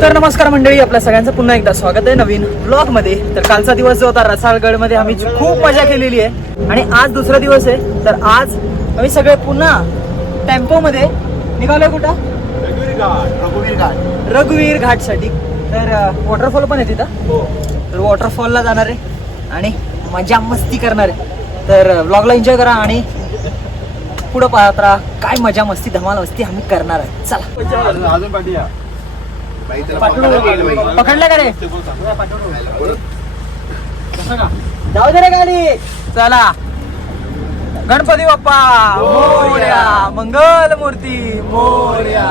तर नमस्कार मंडळी, आपल्या सगळ्यांचं पुन्हा एकदा स्वागत आहे नवीन ब्लॉग मध्ये. तर कालचा दिवस जो होता रसाळगड मध्ये आम्ही खूप मजा केलेली आहे आणि आज दुसरा दिवस आहे. तर आज आम्ही सगळे पुन्हा टेम्पो मध्ये निघालोय. कुठं? रघुवीर घाट साठी. तर वॉटरफॉल पण आहे तिथं. तर वॉटरफॉलला जाणार आहे आणि मजा मस्ती करणार आहे. तर ब्लॉगला एन्जॉय करा आणि पुढं पाहत राहा. काय मजा मस्ती धमाल मस्ती आम्ही करणार आहे. चला. पकडलं का रे? जाऊ दे रे गाडी. चला. गणपती बाप्पा मोरया, मंगल मूर्ती मोरया.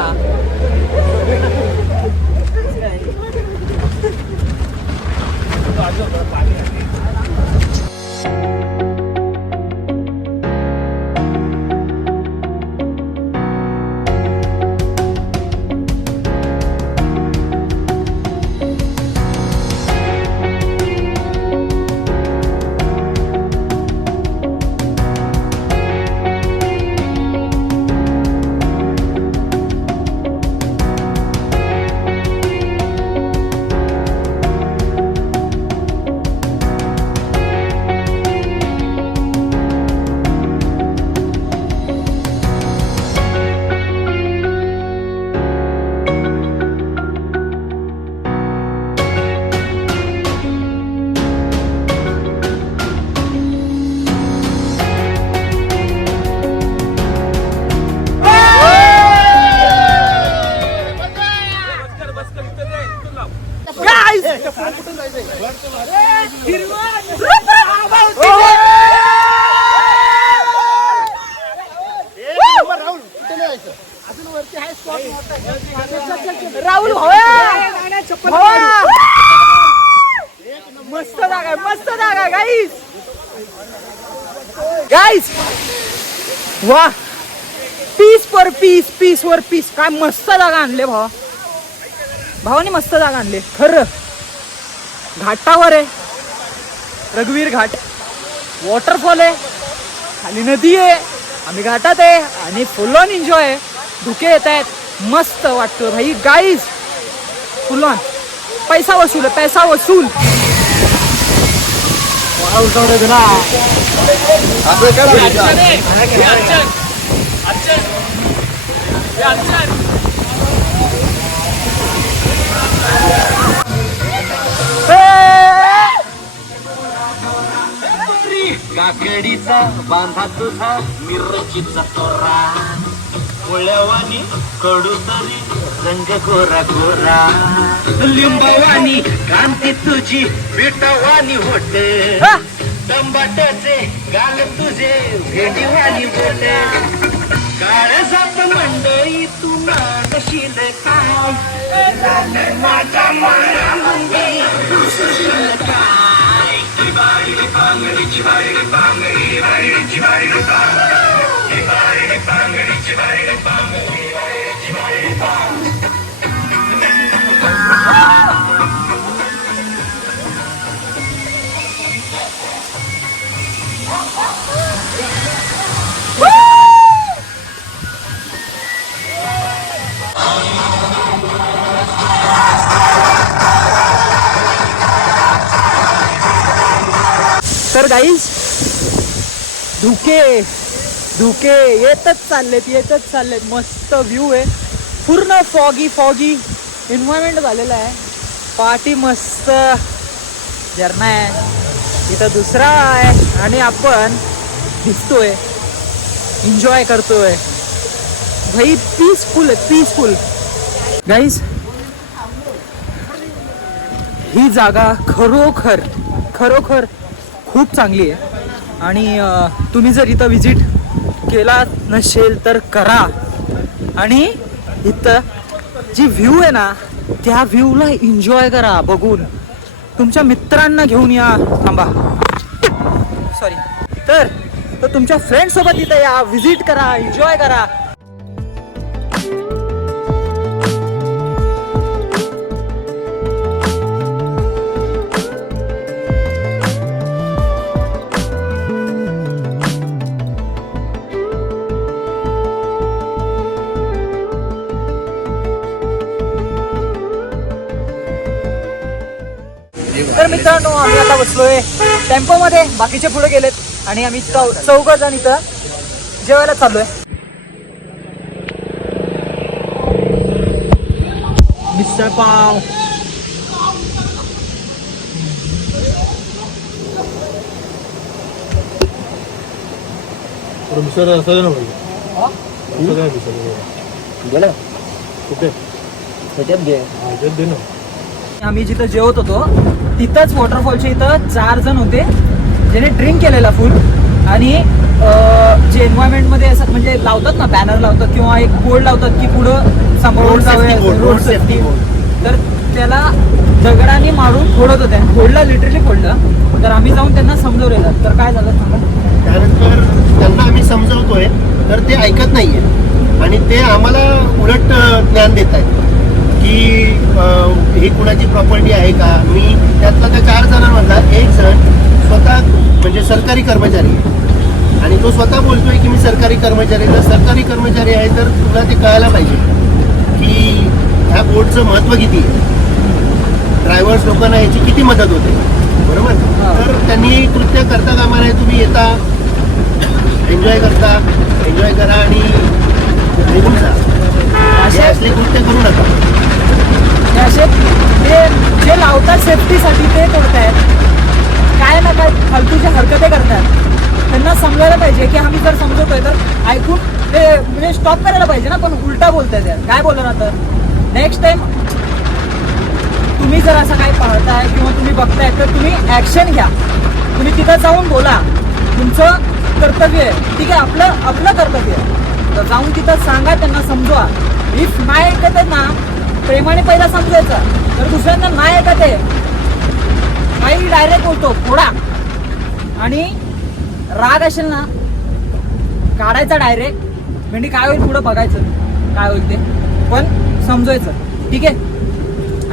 राहुल मस्त जागा आहे, मस्त जागा आहे गाईस. गाईस वा, पीस पर पीस, पीस वर पीस. काय मस्त जागा आणले भावानी मस्त जागा आणले खरं. घाटावर आहे रघुवीर घाट. वॉटरफॉल आहे, खाली नदी आहे, आम्ही घाटात आहे आणि फुल ऑन एन्जॉय आहे. धुके येत आहेत, मस्त वाटतं भाई. गाईज फुल ऑन पैसा वसूल आहे, पैसा वसूल. काकडीचा बांधा तुझा मिरचीचा तोरा, पोळ्यावानी कडू तरी रंग गोरा गोरा, लिंबावानी क्रांती तुझी बिटावानी होते, टमाट्याचे गाल तुझे भेंडीवानी बोटे, काळ जात मंडई तू मानशील काय, माझा माया मुंगी काय. Chibari pangari, chibari pangari, chibari pangari, chibari pangari. तर गाईज धुके धुके येतच चाललेत. मस्त व्ह्यू आहे, पूर्ण फॉगी एन्व्हायरमेंट झालेलं आहे. पार्टी मस्त झरणा आहे इथं, दुसरा आहे आणि आपण दिसतोय, एन्जॉय करतोय भाई. पीसफुल आहे, पीसफुल. गाईज ही जागा खरोखर खूप चांगली आहे आणि तुम्ही जर इथं विजिट केला नसेल तर करा. आणि इथं जी व्ह्यू आहे ना, त्या व्ह्यूला एन्जॉय करा बघून. तुमच्या मित्रांना घेऊन या. थांबा, सॉरी. तर तुमच्या फ्रेंड सोबत इथं या, विजिट करा, एन्जॉय करा. तर मित्रांनो आम्ही आता बसलोय टेम्पो मध्ये, बाकीचे पुढे गेलेत आणि आम्ही चौघ जण इथं जेवायला चाललोय. मिसळ पाव, मिसळ असं ना भाई गेलं कुठे ह्याच्यात दे ना. आम्ही जिथं जेवत होतो तिथंच वॉटरफॉलच्या इथं 4 जण होते ज्याने ड्रिंक केलेला फुल आणि जे एन्व्हायरमेंट मध्ये असं म्हणजे लावतात ना, बॅनर लावतात किंवा एक बोर्ड लावतात की पुढं समोर रोड सेफ्टी, तर त्याला दगडाने मारून फोडत होते, फोडला, लिटरली फोडलं. तर आम्ही जाऊन त्यांना समजवलेलं, तर काय झालं सांगा. त्यानंतर त्यांना आम्ही समजवतोय तर ते ऐकत नाहीये आणि ते आम्हाला उलट ज्ञान देत आहेत की ही कुणाची प्रॉपर्टी आहे का. मी त्यातला त्या 4 जणांमधला एक जण स्वतः म्हणजे सरकारी कर्मचारी आहे आणि तो स्वतः बोलतोय की मी सरकारी कर्मचारी. जर सरकारी कर्मचारी आहे तर तुला ते कळायला पाहिजे की ह्या बोर्डचं महत्त्व किती आहे, ड्रायव्हर्स लोकांना याची किती मदत होते, बरोबर. तर त्यांनी कृत्य करता कामा नये. तुम्ही येता, एन्जॉय करा आणि निघून जा. असे असले कृत्य करू नका. हे असे ते जे लावतात सेफ्टीसाठी ते तोडतायत, काय ना काय फालतूच्या हरकती करतात. त्यांना समजायला पाहिजे की आम्ही जर समजवतोय तर ऐकून ते म्हणजे स्टॉप करायला पाहिजे ना, पण उलटा बोलतायत यार. काय बोलणार आता. नेक्स्ट टाइम तुम्ही जर असं काही पाहताय किंवा तुम्ही बघताय तर तुम्ही ऍक्शन घ्या. तुम्ही तिथं जाऊन बोला, तुमचं कर्तव्य आहे, ठीक आहे, आपलं कर्तव्य आहे. तर जाऊन तिथं सांगा, त्यांना समजवा. इफ नाही ऐकत आहे ना, प्रेमाने पहिला समजायचं, तर दुसऱ्यांना नाही ऐकत आहे काही डायरेक्ट बोलतो फोडा. आणि राग असेल ना काढायचा डायरेक्ट, म्हणजे काय होईल पुढं बघायचं काय होईल ते, पण समजायचं, ठीक आहे.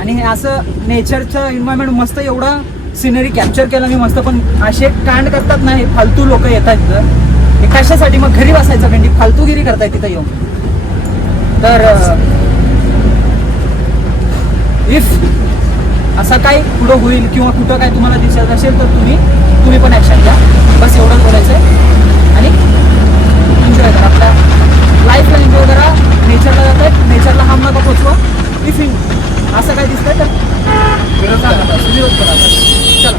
आणि हे असं नेचरचं एन्व्हायरमेंट मस्त एवढं सिनरी कॅप्चर केलं मी मस्त, पण असे कांड करतात ना हे फालतू लोक येतात तिथं. हे कशासाठी मग घरी बसायचं, भेंडी फालतूगिरी करताय तिथं येऊन. तर इफ असं काही पुढं होईल किंवा कुठं काय तुम्हाला दिसत असेल तर तुम्ही पण ऍक्शन घ्या. बस एवढंच बोलायचं आहे. आणि एन्जॉय करा, आपल्या लाईफला एन्जॉय करा. नेचरला जात आहे, नेचरला हाम नका पोचवा. इफ असं काय दिसतंय तर सांगा, विरोध करा. चला.